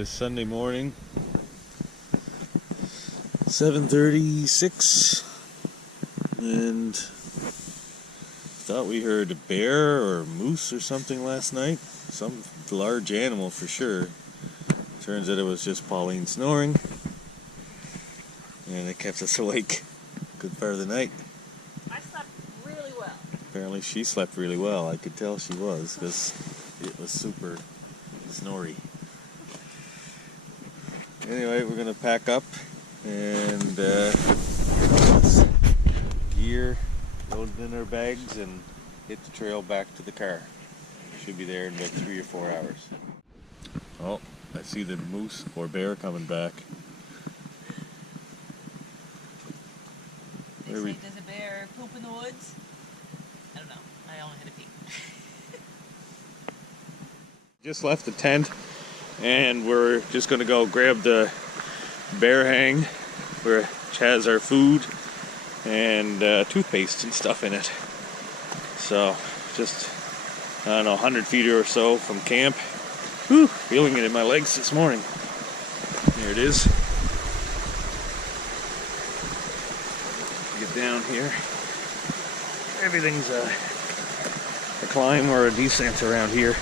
is Sunday morning, 7:36, and thought we heard a bear or a moose or something last night. Some large animal for sure. Turns out it was just Pauline snoring, and it kept us awake a good part of the night. I slept really well. Apparently she slept really well. I could tell she was, because it was super snory. Anyway, we're going to pack up and gear loaded in our bags and hit the trail back to the car. Should be there in about 3 or 4 hours. Oh, I see the moose or bear coming back. They say, does a bear poop in the woods? I don't know. I only had a peek. Just left the tent and we're just going to go grab the bear hang which has our food and toothpaste and stuff in it. So just, I don't know, 100 feet or so from camp. Whew, feeling it in my legs this morning. There it is. Get down here. Everything's a climb or a descent around here.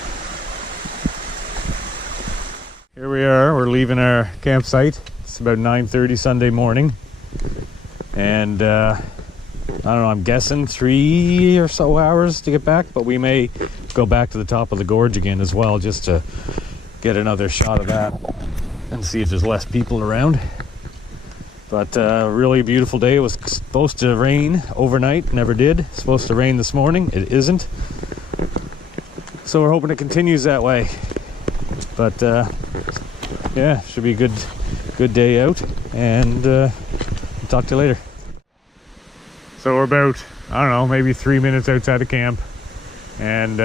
Here we are, we're leaving our campsite. It's about 9:30 Sunday morning. And I don't know, I'm guessing 3 or so hours to get back, but we may go back to the top of the gorge again as well, just to get another shot of that and see if there's less people around. But really beautiful day. It was supposed to rain overnight, never did. It's supposed to rain this morning, it isn't. So we're hoping it continues that way. But yeah, should be a good day out, and talk to you later. So we're about, I don't know, maybe 3 minutes outside of camp, and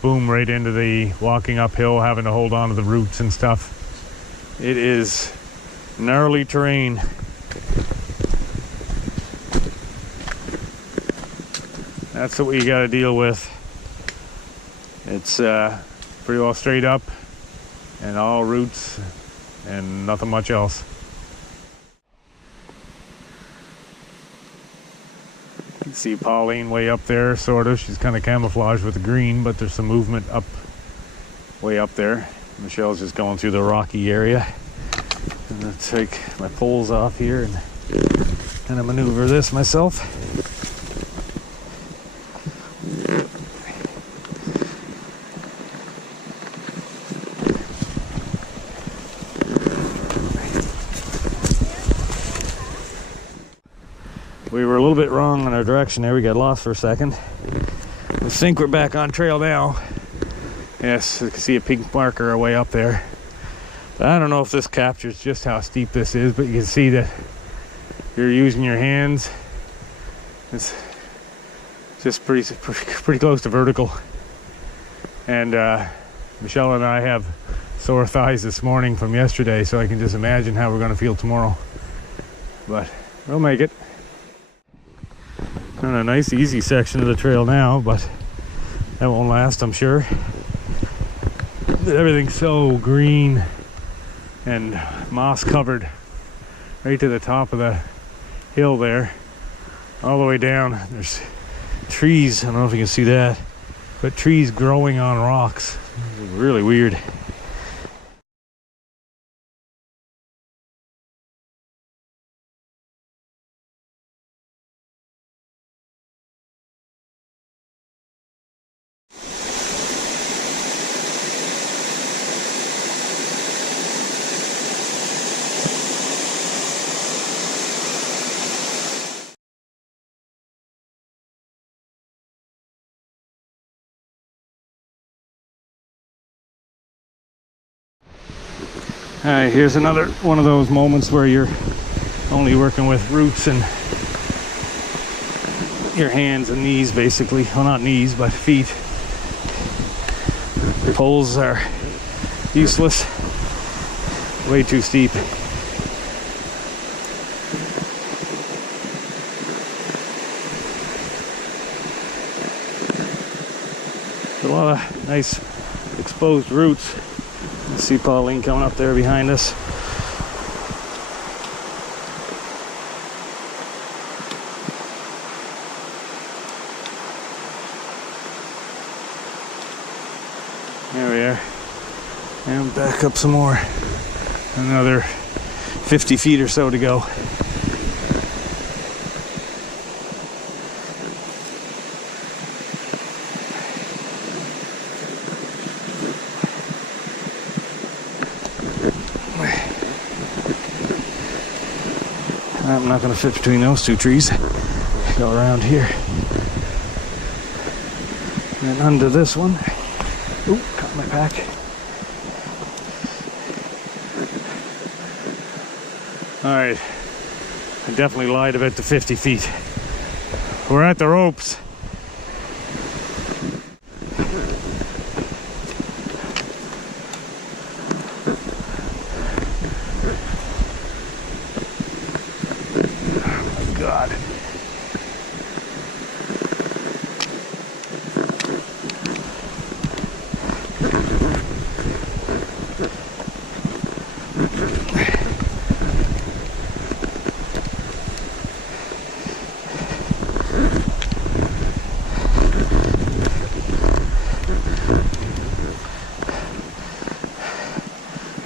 boom, right into the walking uphill, having to hold on to the roots and stuff. It is gnarly terrain. That's what we got to deal with. It's pretty well straight up and all roots and nothing much else. You can see Pauline way up there, sort of. She's kind of camouflaged with the green, but there's some movement up, way up there. Michelle's just going through the rocky area. I'm gonna take my poles off here and kind of maneuver this myself. We were a little bit wrong on our direction there. We got lost for a second. I think we're back on trail now. Yes, you can see a pink marker way up there. But I don't know if this captures just how steep this is, but you can see that you're using your hands. It's just pretty close to vertical. And Michelle and I have sore thighs this morning from yesterday, so I can just imagine how we're going to feel tomorrow. But we'll make it. On a nice easy section of the trail now, but that won't last, I'm sure. Everything's so green and moss covered right to the top of the hill there, all the way down. There's trees, I don't know if you can see that, but trees growing on rocks. It's really weird. Alright, here's another one of those moments where you're only working with roots and your hands and knees, basically. Well, not knees, but feet. Poles are useless. Way too steep. A lot of nice exposed roots. See Pauline coming up there behind us. There we are. And back up some more. Another 50 feet or so to go. I'm not going to fit between those two trees. Go around here. And then under this one. Ooh, caught my pack. Alright. I definitely lied about the 50 feet. We're at the ropes. God.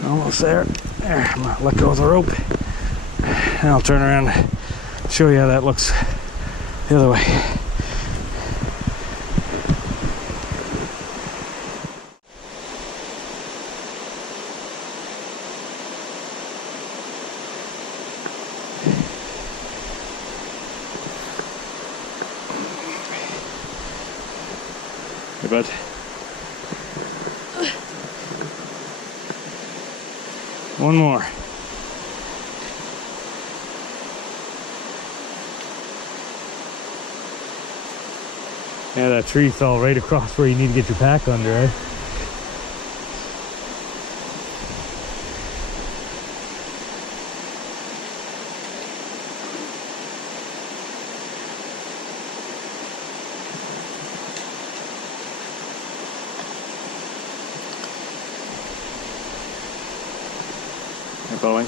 Almost there. There, I'm gonna let go of the rope. And I'll turn around and show you how that looks the other way. Hey, bud. One more. Yeah, that tree fell right across where you need to get your pack under, eh? Hey, Boeing.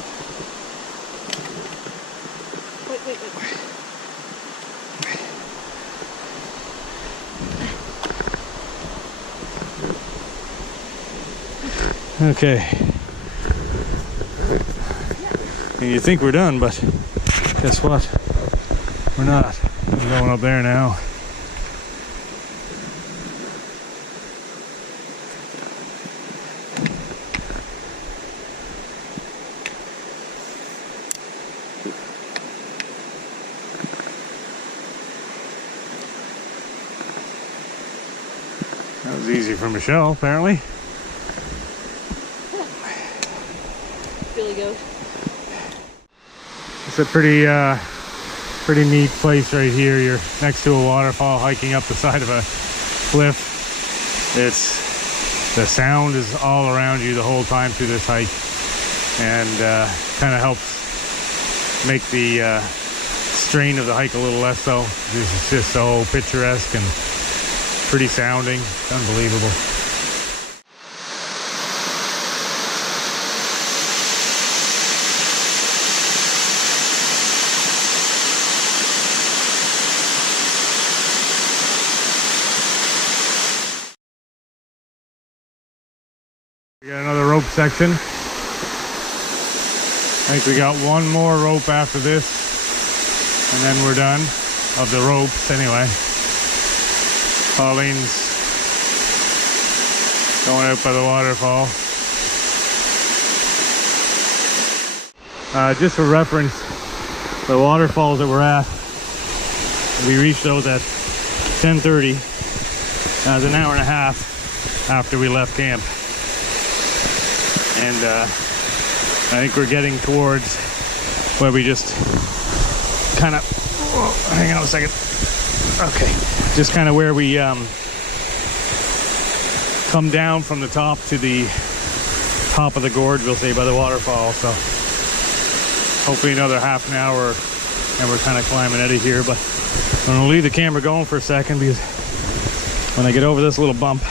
Wait. Okay. And you think we're done, but guess what? We're not. We're going up there now. That was easy for Michelle, apparently. Really goes. It's a pretty neat place right here. You're next to a waterfall, hiking up the side of a cliff. The sound is all around you the whole time through this hike, and kind of helps make the strain of the hike a little less so. This is just so picturesque and pretty sounding. It's unbelievable. We got another rope section. I think we got one more rope after this, and then we're done of the ropes anyway. Pauline's going out by the waterfall. Just for reference, the waterfalls that we're at, we reached those at 10:30. It was an hour and a half after we left camp. And I think we're getting towards where we just kind of, hang on a second. Okay, just kind of where we come down from the top to the top of the gorge, we'll say, by the waterfall. So hopefully another half an hour and we're kind of climbing out of here. But I'm gonna leave the camera going for a second, because when I get over this little bump,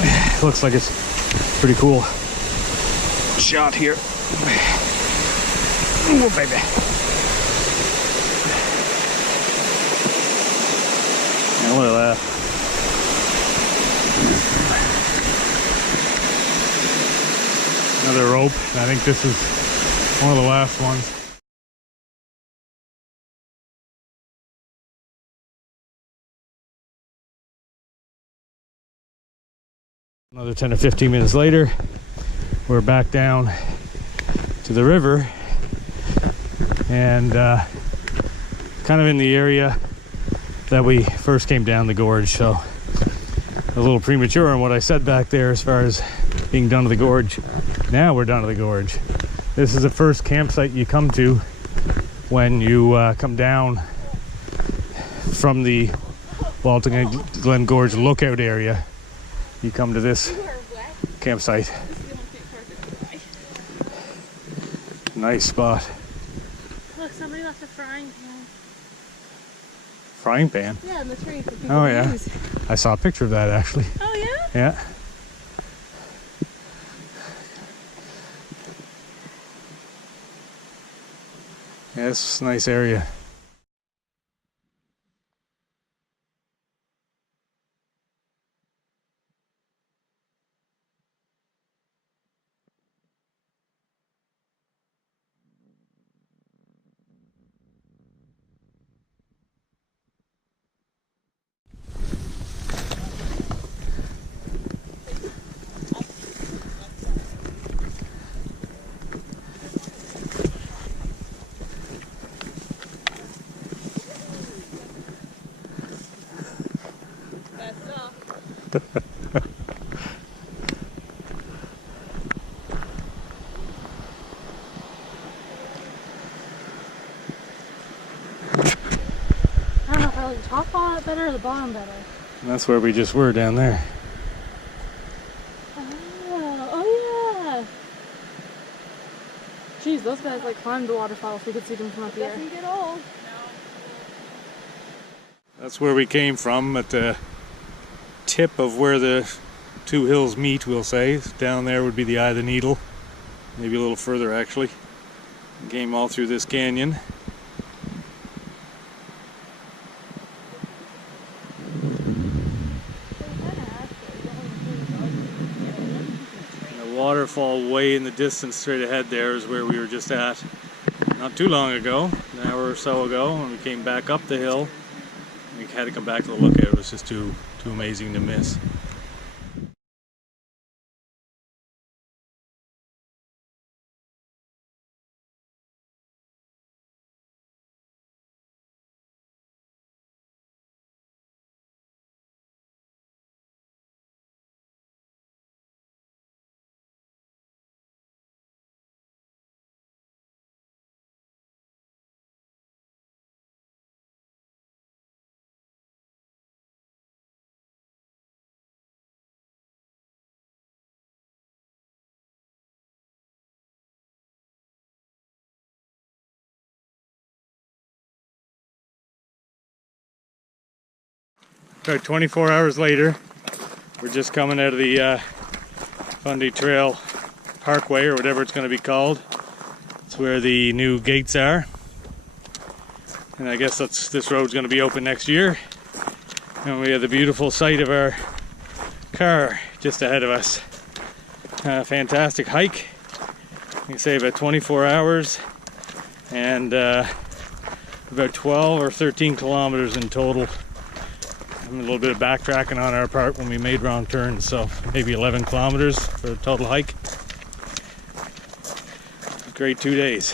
it looks like it's Pretty cool shot here. Oh, baby. And look at that. Another rope. I think this is one of the last ones. Another 10 or 15 minutes later, we're back down to the river and kind of in the area that we first came down the gorge. So a little premature on what I said back there as far as being done to the gorge. Now we're done to the gorge. This is the first campsite you come to when you come down from the Walton Glen Gorge lookout area. You come to this campsite. Nice spot. Look, somebody left a frying pan. Frying pan? Yeah, in the tree for people Oh to yeah. use. I saw a picture of that actually. Oh yeah? Yeah. Yeah, it's a nice area. I don't know if I like the top part better or the bottom better. And that's where we just were down there. Oh yeah. Jeez, those guys like climbed the waterfall if we could see them from up here. Doesn't get old. That's where we came from, at the tip of where the two hills meet, we'll say. Down there would be the Eye of the Needle. Maybe a little further actually. Came all through this canyon. Waterfall way in the distance straight ahead there is where we were just at not too long ago, an hour or so ago, when we came back up the hill. We had to come back to the lookout. It was just too amazing to miss. About 24 hours later, we're just coming out of the Fundy Trail Parkway, or whatever it's going to be called. It's where the new gates are. And I guess this road's going to be open next year. And we have the beautiful sight of our car just ahead of us. Fantastic hike. You can say about 24 hours and about 12 or 13 kilometers in total. A little bit of backtracking on our part when we made wrong turns, so maybe 11 kilometers for the total hike. Great 2 days.